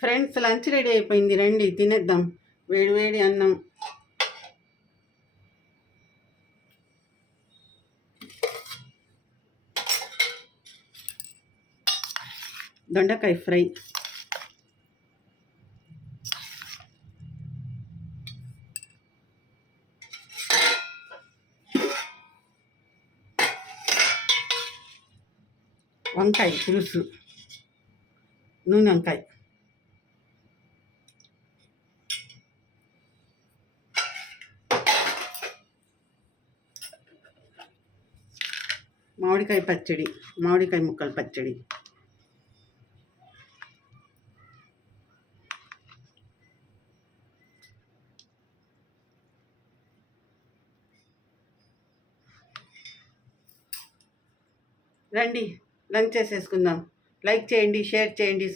Friends lunch ready అయిపోయింది. రండి తినేద్దాం. వేడి వేడి అన్నం. దొండకాయ ఫ్రై. వంకాయ పులుసు. నూనె వంకాయ. మామిడికాయ పచ్చడి మామిడికాయ ముక్కల పచ్చడి. రండి లంచ్ చేసేసుకుందాం. లైక్ చేయండి షేర్ చేయండి